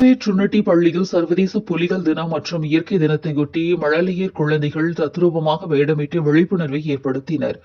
ட்ரினிட்டி பள்ளியில் சர்வதேச புலிகள் தினம் மற்றும் இயற்கை தினத்தையொட்டி மழலையர் குழந்தைகள் தத்ரூபமாக வேடமிட்டு விழிப்புணர்வை ஏற்படுத்தினர்.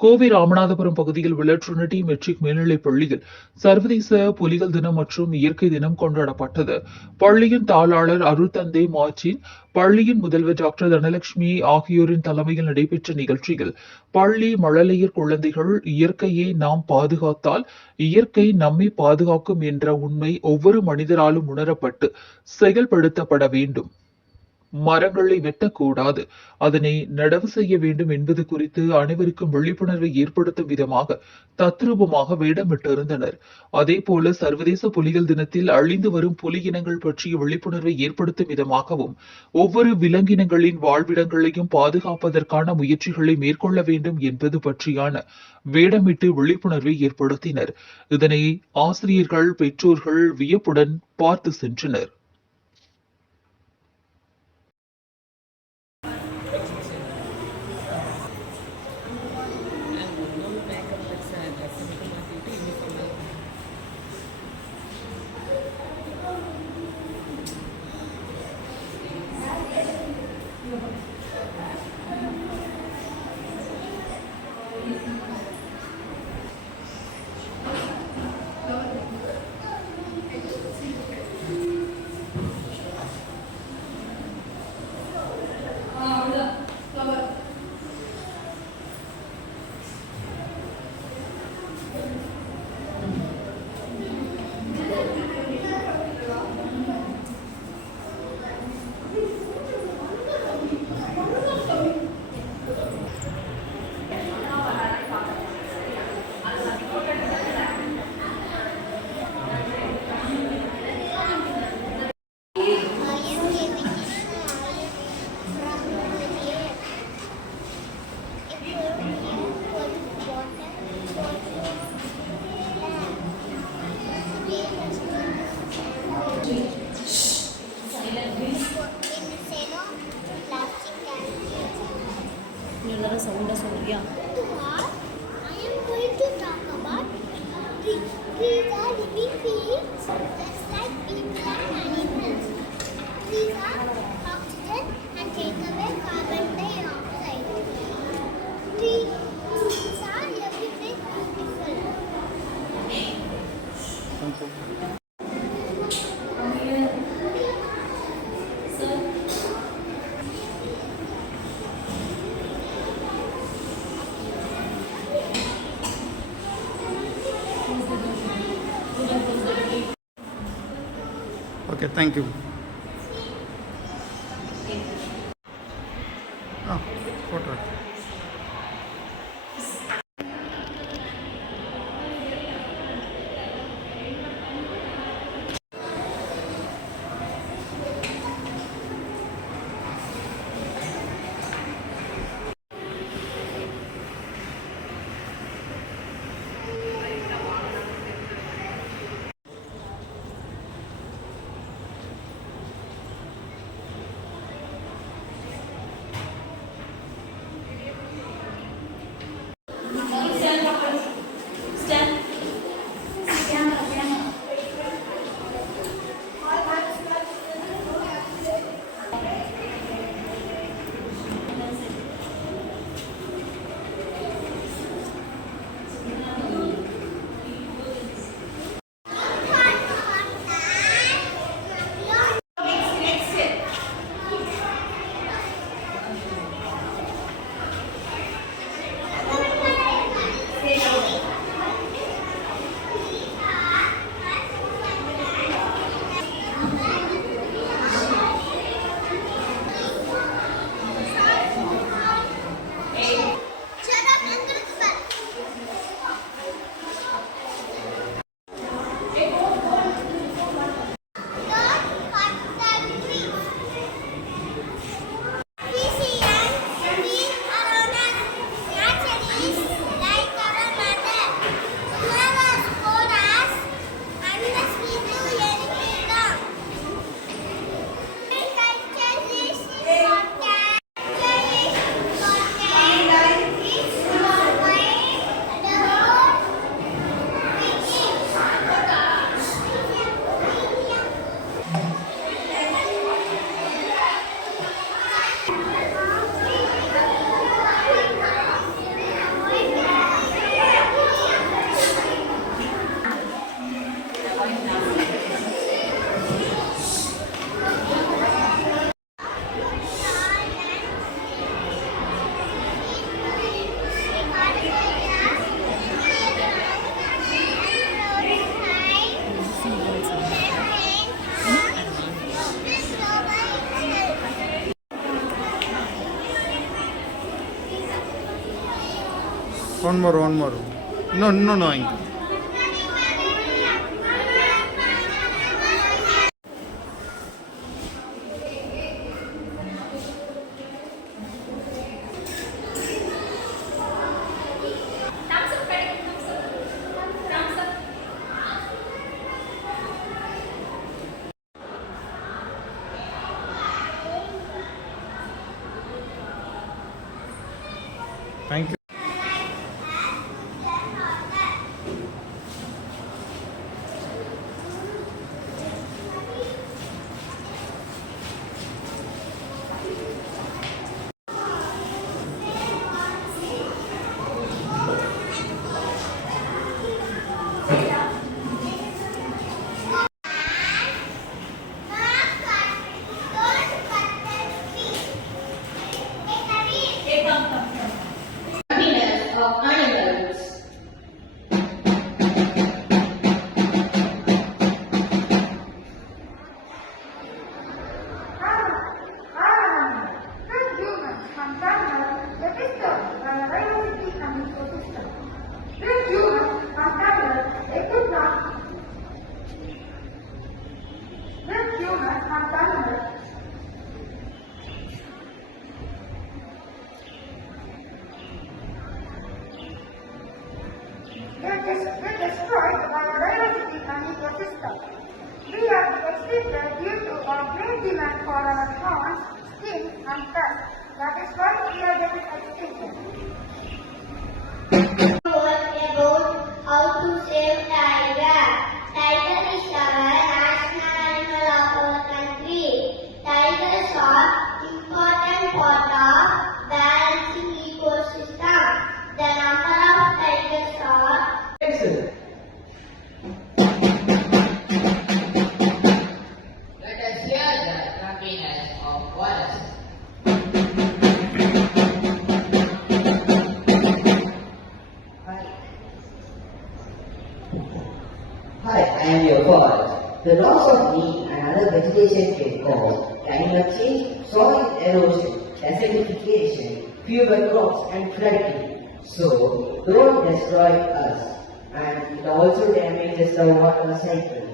கோவை ராமநாதபுரம் பகுதியில் உள்ள ட்ரினிட்டி மெட்ரிக் மேல்நிலைப் பள்ளியில் சர்வதேச புலிகள் தினம் மற்றும் இயற்கை தினம் கொண்டாடப்பட்டது. பள்ளியின் தாளாளர் அருள்தந்தை மார்டின், பள்ளியின் முதல்வர் டாக்டர் தனலட்சுமி ஆகியோரின் தலைமையில் நடைபெற்ற நிகழ்ச்சியில் பள்ளி மழலையர் குழந்தைகள் இயற்கையை நாம் பாதுகாத்தால் இயற்கை நம்மை பாதுகாக்கும் என்ற உண்மை ஒவ்வொரு மனிதராலும் உணரப்பட்டு செயல்படுத்தப்பட வேண்டும். மரங்களை வெட்டக்கூடாது, அதனை நடவு செய்ய வேண்டும் என்பது குறித்து அனைவருக்கும் விழிப்புணர்வை ஏற்படுத்தும் விதமாக தத்ரூபமாக வேடமிட்டிருந்தனர். அதேபோல சர்வதேச புலிகள் தினத்தில் அழிந்து வரும் புலி இனங்கள் பற்றிய விழிப்புணர்வை ஏற்படுத்தும் விதமாகவும் ஒவ்வொரு விலங்கினங்களின் வாழ்விடங்களையும் பாதுகாப்பதற்கான முயற்சிகளை மேற்கொள்ள வேண்டும் என்பது பற்றியான வேடமிட்டு விழிப்புணர்வை ஏற்படுத்தினர். இதனை ஆசிரியர்கள், பெற்றோர்கள் வியப்புடன் பார்த்து சென்றனர். சவுண்டா சொல்றியா? I am going to talk about trees are living beings just like people and animals. Trees are oxygen and take away carbon dioxide. Trees are everything beautiful. Okay, thank you. Photo. one more. No, வாங்கி. Thank you. Happiness of animals. They destroyed biodiversity and ecosystem. We are extinct due to our great demand for our horns, skin, and fur. That is why we are getting extinct. About how to save tiger. Tiger is our national animal of our country. Tigers are important part of balancing ecosystem. The number of tigers are Excellent. Let us hear the happiness of Wallace. Hi, I am your forest. The loss of neem and other vegetation can cause climate change, soil erosion, acidification, fewer crops and flooding. So, don't destroy us. And it also damages the water cycle.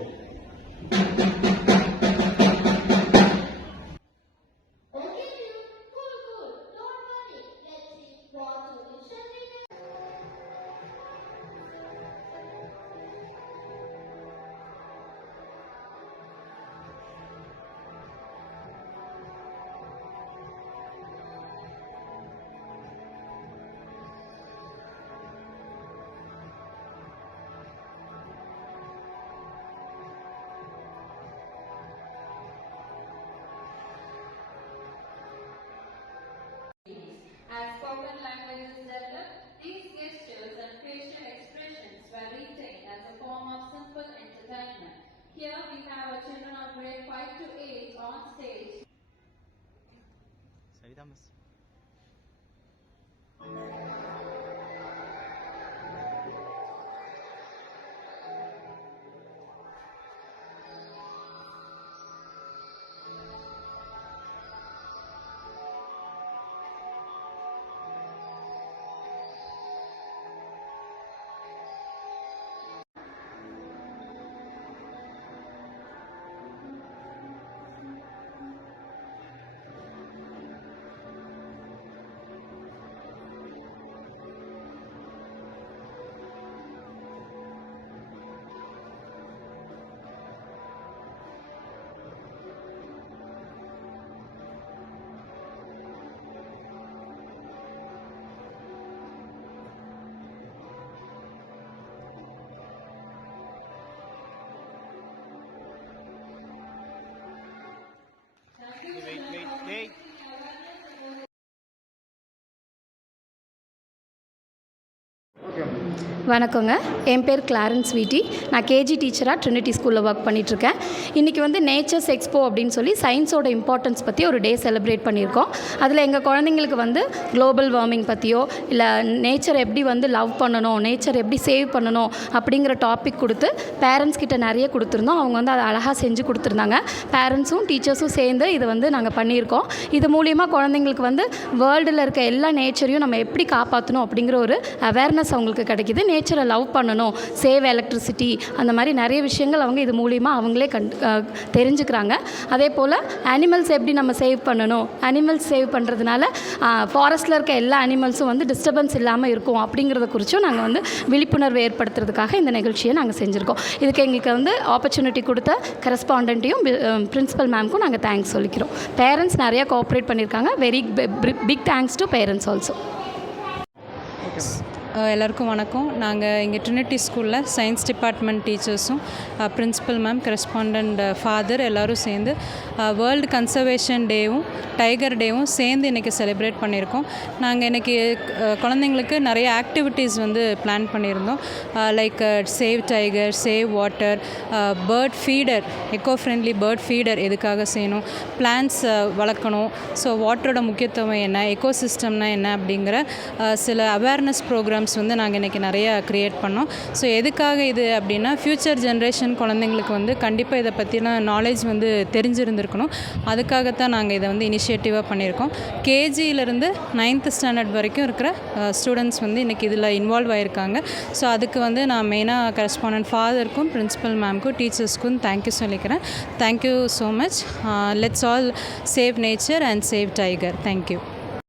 okay. Cool. Don't worry. Let's see what solution we can. As spoken languages developed, these gestures and facial expressions were retained as a form of simple entertainment. Here we have our children of grade 5 to 8 on stage. சரிதான் மிஸ். வணக்கங்க, என் பேர் கிளாரன்ஸ் வீட்டி. நான் கேஜி டீச்சராக ட்ரினிட்டி ஸ்கூலில் ஒர்க் பண்ணிகிட்ருக்கேன். இன்றைக்கி வந்து நேச்சர்ஸ் எக்ஸ்போ அப்படின்னு சொல்லி சயின்ஸோட இம்பார்ட்டன்ஸ் பற்றி ஒரு டே செலிப்ரேட் பண்ணியிருக்கோம். அதில் எங்கள் குழந்தைங்களுக்கு வந்து குளோபல் வார்மிங் பற்றியோ இல்லை நேச்சர் எப்படி வந்து லவ் பண்ணணும், நேச்சர் எப்படி சேவ் பண்ணணும் அப்படிங்கிற டாபிக் கொடுத்து பேரண்ட்ஸ் கிட்ட நிறைய கொடுத்துருந்தோம். அவங்க வந்து அதை அழகாக செஞ்சு கொடுத்துருந்தாங்க. பேரண்ட்ஸும் டீச்சர்ஸும் சேர்ந்து இதை வந்து நாங்கள் பண்ணியிருக்கோம். இது மூலிமா குழந்தைங்களுக்கு வந்து வேர்ல்டில் இருக்க எல்லா நேச்சரையும் நம்ம எப்படி காப்பாற்றணும் அப்படிங்கிற ஒரு அவேர்னஸ் அவங்களுக்கு கிடைக்கிது. நேச்சரை லவ் பண்ணணும், சேவ் எலக்ட்ரிசிட்டி, அந்த மாதிரி நிறைய விஷயங்கள் அவங்க இது மூலிமா அவங்களே தெரிஞ்சுக்கிறாங்க. அதே போல் அனிமல்ஸ் எப்படி நம்ம சேவ் பண்ணணும், அனிமல்ஸ் சேவ் பண்ணுறதுனால ஃபாரஸ்ட்டில் இருக்க எல்லா அனிமல்ஸும் வந்து டிஸ்டர்பன்ஸ் இல்லாமல் இருக்கும் அப்படிங்கிறத குறித்தும் நாங்கள் வந்து விழிப்புணர்வு ஏற்படுத்துறதுக்காக இந்த நிகழ்ச்சியை நாங்கள் செஞ்சுருக்கோம். இதுக்கு எங்களுக்கு வந்து ஆப்பர்ச்சுனிட்டி கொடுத்த கரஸ்பாண்டண்ட்டையும் பிரின்சிபல் மேம்க்கும் நாங்கள் தேங்க்ஸ் சொல்லிக்கிறோம். பேரண்ட்ஸ் நிறையா கோஆப்ரேட் பண்ணியிருக்காங்க. Very big thanks to parents also. எல்லாருக்கும் வணக்கம். நாங்கள் இங்கே ட்ரினிட்டி ஸ்கூலில் சயின்ஸ் டிபார்ட்மெண்ட் டீச்சர்ஸும் பிரின்சிபல் மேம், கரஸ்பாண்டண்ட் ஃபாதர் எல்லோரும் சேர்ந்து வேர்ல்டு கன்சர்வேஷன் டேவும் டைகர் டேவும் சேர்ந்து இன்றைக்கி செலிப்ரேட் பண்ணியிருக்கோம். நாங்கள் இன்றைக்கி குழந்தைங்களுக்கு நிறைய ஆக்டிவிட்டீஸ் வந்து பிளான் பண்ணியிருந்தோம். Like save tiger, save water, bird feeder, eco friendly bird feeder எதுக்காக செய்யணும், பிளான்ட்ஸ் வளர்க்கணும், ஸோ வாட்டரோட முக்கியத்துவம் என்ன, எக்கோ சிஸ்டம்னா என்ன அப்படிங்கிற சில அவேர்னஸ் ப்ரோக்ராம்ஸ் வந்து நாங்கள் இன்றைக்கி நிறையா க்ரியேட் பண்ணோம். ஸோ எதுக்காக இது அப்படின்னா ஃப்யூச்சர் ஜென்ரேஷன் குழந்தைங்களுக்கு வந்து கண்டிப்பாக இதை பற்றின நாலேஜ் வந்து தெரிஞ்சிருந்துருக்கணும். அதுக்காகத்தான் நாங்கள் இதை வந்து இனிஷியேட்டிவாக பண்ணியிருக்கோம். கேஜியிலேருந்து 9th ஸ்டாண்டர்ட் வரைக்கும் இருக்கிற ஸ்டூடெண்ட்ஸ் வந்து இன்றைக்கி இதில் இன்வால்வ் ஆகியிருக்காங்க. ஸோ அதுக்கு வந்து நான் மெயினாக கரஸ்பாண்டன்ட் ஃபாதருக்கும் பிரின்சிபல் மேம்க்கும் டீச்சர்ஸ்க்கும் தேங்க்யூ சொல்லிக்கிறேன். Thank you so much. Let's all save nature and save tiger. Thank you.